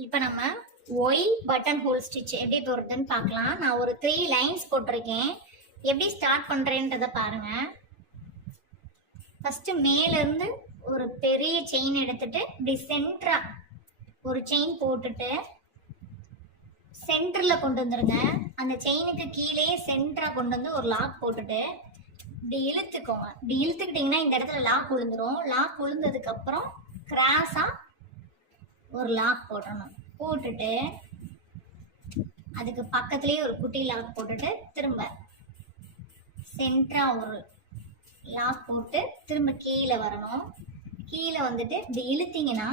இப்போ நம்ம Y button whole stitch எப்படி போடுறதுன்னு பார்க்கலாம். நான் ஒரு 3 லைன்ஸ் போட்டிருக்கேன். எப்படி ஸ்டார்ட் பண்ணுறேன்றதை பாருங்க. ஃபஸ்ட்டு மேலேருந்து ஒரு பெரிய செயின் எடுத்துட்டு இப்படி சென்டரா ஒரு செயின் போட்டுட்டு சென்டரில் கொண்டு வந்துருங்க. அந்த செயினுக்கு கீழே சென்டரா கொண்டு வந்து ஒரு லாக் போட்டுட்டு இப்படி இழுத்துக்கோங்க. இப்படி இழுத்துக்கிட்டிங்கன்னா இந்த இடத்துல லாக் விழுந்துரும். லாக் விழுந்ததுக்கப்புறம் கிராஸாக ஒரு லாக் போடணும். போட்டுட்டு அதுக்கு பக்கத்துலேயே ஒரு குட்டி லாக் போட்டுட்டு திரும்ப சென்டரா ஒரு லாக் போட்டு திரும்ப கீழே வரணும். கீழே வந்துட்டு இப்படி இழுத்தீங்கன்னா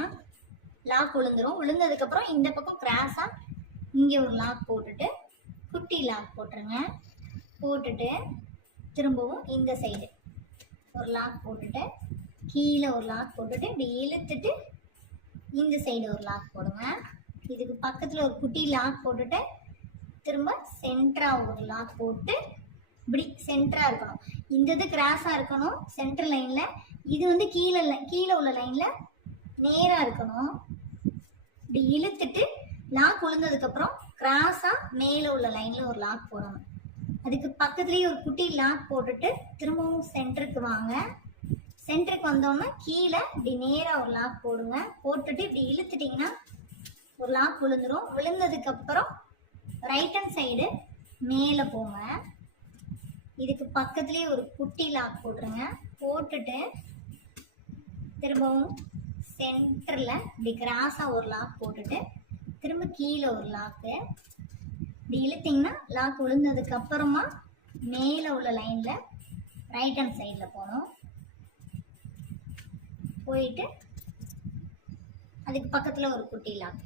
லாக் விழுந்துரும். விழுந்ததுக்கப்புறம் இந்த பக்கம் கிராஸாக இங்கே ஒரு லாக் போட்டுட்டு குட்டி லாக் போட்டுருங்க. போட்டுட்டு திரும்பவும் இந்த சைடு ஒரு லாக் போட்டுட்டு கீழே ஒரு லாக் போட்டுட்டு இப்படி இழுத்துட்டு இந்த சைடு ஒரு லாக் போடுங்க. இதுக்கு பக்கத்தில் ஒரு குட்டி லாக் போட்டுட்டு திரும்ப சென்டராக ஒரு லாக் போட்டு இப்படி சென்டராக இருக்கணும். இந்த இது கிராஸாக இருக்கணும் சென்டர் லைனில். இது வந்து கீழே உள்ள லைனில் நேராக இருக்கணும். இப்படி இழுத்துட்டு லாக் விழுந்ததுக்கப்புறம் கிராஸாக மேலே உள்ள லைனில் ஒரு லாக் போடணும். அதுக்கு பக்கத்துலேயே ஒரு குட்டி லாக் போட்டுட்டு திரும்பவும் சென்டருக்கு வாங்க. சென்டருக்கு வந்தோம்னா கீழே இப்படி நேராக ஒரு லாக் போடுங்க. போட்டுட்டு இப்படி இழுத்துட்டிங்கன்னா ஒரு லாக் விழுந்துடும். விழுந்ததுக்கப்புறம் ரைட் ஹேண்ட் சைடு மேலே போங்க. இதுக்கு பக்கத்துலேயே ஒரு குட்டி லாக் போட்டுருங்க. போட்டுட்டு திரும்பவும் சென்டரில் இப்படி கிராஸாக ஒரு லாக் போட்டுட்டு திரும்ப கீழே ஒரு லாக்கு இப்படி இழுத்திங்கன்னா லாக் விழுந்ததுக்கப்புறமா மேலே உள்ள லைனில் ரைட் ஹேண்ட் சைடில் போகணும். போயிட்டு அதுக்கு பக்கத்தில் ஒரு குட்டி லாக்